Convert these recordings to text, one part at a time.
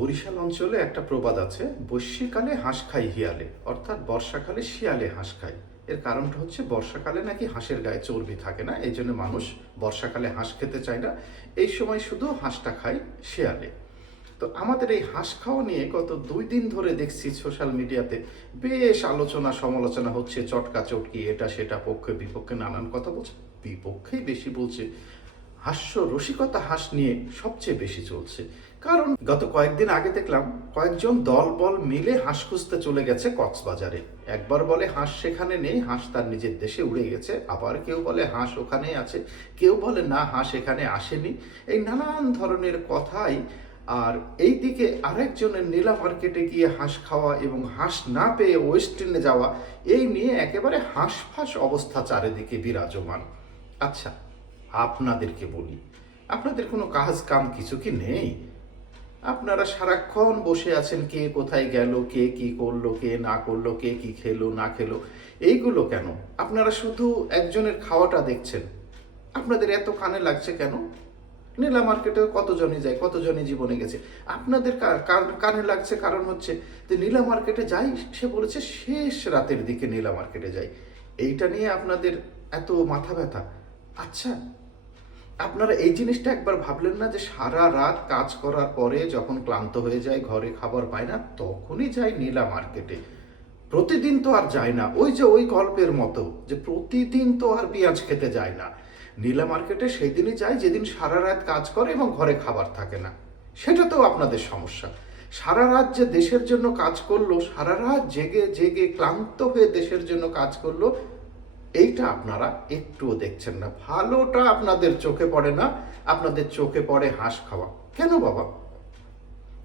বরিশাল অঞ্চলে একটা প্রবাদ আছে বৈশ্যকালে হাঁস খাই হিয়ালে, অর্থাৎ বর্ষাকালে শিয়ালে হাঁস খায়। এর কারণটা হচ্ছে বর্ষাকালে নাকি হাঁসের গায়ে চর্বি থাকে না, এই জন্য মানুষ বর্ষাকালে হাঁস খেতে চায় না। এই সময় শুধু হাঁসটা খায় শিয়ালে। তো আমাদের এই হাঁস খাওয়া নিয়ে গত দুই দিন ধরে দেখছি সোশ্যাল মিডিয়াতে বেশ আলোচনা সমালোচনা হচ্ছে, চটকা চটকি, এটা সেটা, পক্ষে বিপক্ষে নানান কথা বলছে, বিপক্ষেই বেশি বলছে। হাস্য রসিকতা হাঁস নিয়ে সবচেয়ে বেশি চলছে। কারণ গত কয়েকদিন আগে দেখলাম কয়েকজন দল বল মিলে হাঁস খুঁজতে চলে গেছে কক্সবাজারে। একবার বলে হাঁস সেখানে নেই, হাঁস তার নিজের দেশে উড়ে গেছে। আবার কেউ বলে হাঁস ওখানেই আছে, কেউ বলে না, হাঁস এখানে আসেনি। এই নানান ধরনের কথাই আর এই দিকে আরেকজনের নীলা মার্কেটে গিয়ে হাঁস খাওয়া এবং হাঁস না পেয়ে ওয়েস্টার্নে যাওয়া, এই নিয়ে একেবারে হাঁসফাঁস অবস্থা চারিদিকে বিরাজমান। আচ্ছা আপনাদেরকে বলি, আপনাদের কোনো কাজ কাম কিছু কি নেই? আপনারা সারাক্ষণ বসে আছেন, কে কোথায় গেল, কে কি করল, কে না করল, কে কি খেলো, না খেলো, এইগুলো কেন? আপনারা শুধু একজনের খাওয়াটা দেখছেন। আপনাদের এত কানে লাগছে কেন? নীলা মার্কেটে কতজনই যায়, কতজনই জীবনে গেছে? আপনাদের কানে লাগছে কারণ হচ্ছে যে নীলা মার্কেটে যাই, সে বলেছে শেষ রাতের দিকে নীলা মার্কেটে যাই। এইটা নিয়ে আপনাদের এত মাথা ব্যথা। আচ্ছা আপনারা এই জিনিসটা একবার ভাবলেন না যে সারা রাত কাজ করার পরে যখন ক্লান্ত হয়ে যায় ঘরে খাবার পায় না, তখনই যায় নীলা মার্কেটে। প্রতিদিন তো আর যায় না। ওই যে ওই গল্পের মতো যে প্রতিদিন তো আর পেঁয়াজ খেতে যায় না। নীলা মার্কেটে সেই দিনই যায় যেদিন সারা রাত কাজ করে এবং ঘরে খাবার থাকে না। সেটা তো আপনাদের সমস্যা। সারা রাত যে দেশের জন্য কাজ করল, সারা রাত জেগে জেগে ক্লান্ত হয়ে দেশের জন্য কাজ করল এইটা আপনারা একটুও দেখছেন না। ভালোটা আপনাদের চোখে পড়ে না আপনাদের চোখে পড়ে হাঁস খাওয়া। কেন বাবা?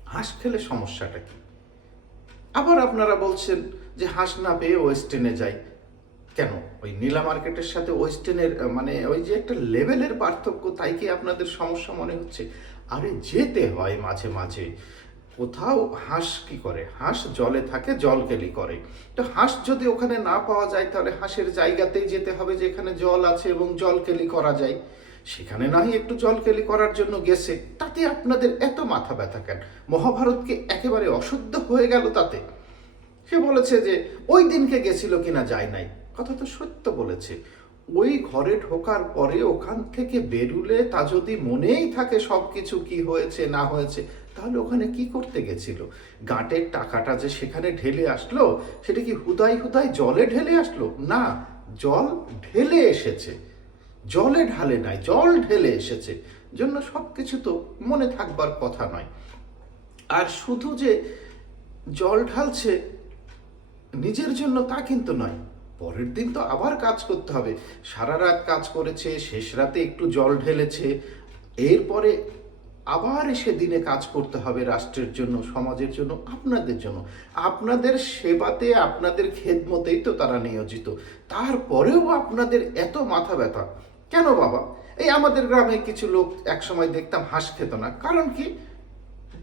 হাঁস খেলে সমস্যাটা কি? আবার আপনারা বলছেন যে হাঁস না পেয়ে ওয়েস্টার্নে যাই। কেন? ওই নীলা মার্কেটের সাথে ওয়েস্টার্নের আহ, মানে ওই যে একটা লেভেলের পার্থক্য তাই কি আপনাদের সমস্যা মনে হচ্ছে? আরে যেতে হয় মাঝে মাঝে। কোথাও হাঁস কি করে? হাঁস জলে থাকে, জল কেলি করে। তো হাঁস যদি ওখানে না পাওয়া যায়, তাহলে হাঁসের জায়গাতেই যেতে হবে যেখানে জল আছে এবং জল কেলি করা যায়। সেখানে নাই একটু জল কেলি করার জন্য গেছে। তাতে আপনাদের এত মাথা ব্যথা কেন? মহাভারতকে একেবারে অশুদ্ধ হয়ে গেল তাতে? সে বলেছে যে, ওই দিনকে গেছিল কিনা যায় নাই। কথা তো সত্য বলেছে। ওই ঘরে ঢোকার পরে ওখান থেকে বেরুলে তা যদি মনেই থাকে সব কিছু কি হয়েছে, না হয়েছে তাহলে ওখানে কি করতে গেছিল? গাঁটের টাকাটা যে সেখানে ঢেলে আসলো, সেটা কি হুদাই হুদাই জলে ঢেলে আসলো? না, জল ঢেলে এসেছে। জলে ঢালে নাই, জল ঢেলে এসেছে। জন্য সব কিছু তো মনে থাকবার কথা নয়। আর শুধু যে জল ঢালছে, নিজের জন্য তা কিন্তু নয়। পরের দিন তো আবার কাজ করতে হবে। সারা রাত কাজ করেছে, শেষ রাতে একটু জল ঢেলেছে। এরপরে আবার এসে দিনে কাজ করতে হবে রাষ্ট্রের জন্য, সমাজের জন্য, আপনাদের জন্য। আপনাদের সেবাতে, আপনাদের খেদমতেই তো তারা নিয়োজিত। তারপরেও আপনাদের এত মাথা ব্যথা। কেন বাবা? এই আমাদের গ্রামে কিছু লোক একসময় দেখতাম হাঁস খেত না। কারণ কি?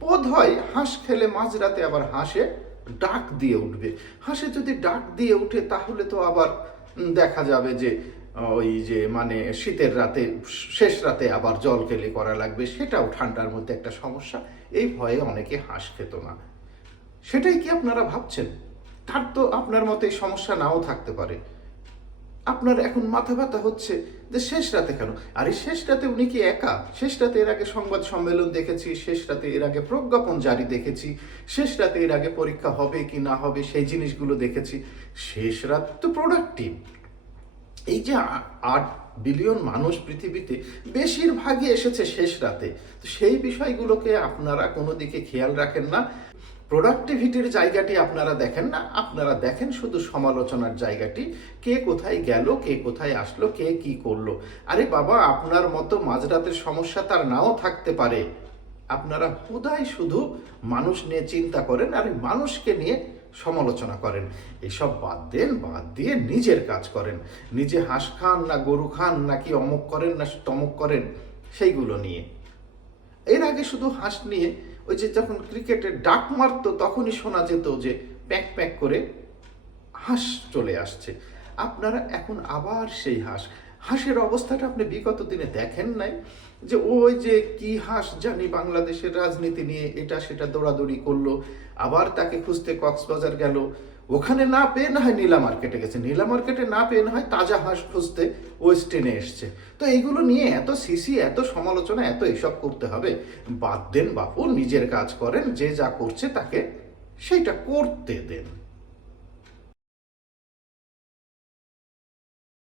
বোধ হয় হাঁস খেলে মাঝরাতে আবার হাঁসে ডাক দিয়ে উঠবে। হাঁসে যদি ডাক দিয়ে উঠে, তাহলে তো আবার দেখা যাবে যে ওই যে মানে শীতের রাতে, শেষ রাতে আবার জল কেলি করা লাগবে, সেটাও ঠান্ডার মধ্যে একটা সমস্যা। এই ভয়ে অনেকে হাঁস খেত না। সেটাই কি আপনারা ভাবছেন? তার তো আপনার মতে সমস্যা নাও থাকতে পারে। আপনার এখন মাথা ব্যথা হচ্ছে, যে শেষ রাতে কেন? আরে শেষ রাতে উনি কি একা? শেষ রাতে এর আগে সংবাদ সম্মেলন দেখেছি, শেষ রাতে এর আগে প্রজ্ঞাপন জারি দেখেছি, শেষ রাতে এর আগে পরীক্ষা হবে কি না হবে সেই জিনিসগুলো দেখেছি। শেষ রাত তো প্রোডাক্টিভ এই যে আট বিলিয়ন মানুষ পৃথিবীতে বেশিরভাগই এসেছে শেষ রাতে, তো সেই বিষয়গুলোকে আপনারা কোনো দিকে খেয়াল রাখেন না। প্রোডাক্টিভিটির জায়গাটি আপনারা দেখেন না, আপনারা দেখেন শুধু সমালোচনার জায়গাটি, কে কোথায় গেল, কে কোথায় আসলো, কে কি করল। আরে বাবা, আপনার মতো মাঝরাতের সমস্যা তার নাও থাকতে পারে। আপনারা হুদাই শুধু মানুষ নিয়ে চিন্তা করেন, আর মানুষকে নিয়ে সমালোচনা করেন। এসব বাদ দেন, বাদ দিয়ে নিজের কাজ করেন। নিজে হাঁস খান না গরু খান, নাকি অমুক করেন না তমুক করেন, সেইগুলো নিয়ে। এর আগে শুধু হাঁস নিয়ে, ওই যে যখন ক্রিকেটে ডাক মারতো, তখনই শোনা যেত যে প্যাক প্যাক করে হাঁস চলে আসছে। আপনারা এখন আবার সেই হাঁস। হাঁসের অবস্থাটা আপনি বিগত দিনে দেখেন নাই যে ওই যে কি হাঁস জানি বাংলাদেশের রাজনীতি নিয়ে এটা সেটা দৌড়াদৌড়ি করল, আবার তাকে খুঁজতে কক্সবাজার গেল। ওখানে না পেয়ে না হয় নীলা মার্কেটে গেছে। নীলা মার্কেটে না পেয়ে না হয় তাজা হাঁস খুঁজতে ওয়েস্টেনে এসছে। তো এইগুলো নিয়ে এত সিসি, এত সমালোচনা, এত এসব করতে হবে। বাদ দেন বাপু, নিজের কাজ করেন, যে যা করছে তাকে সেইটা করতে দেন।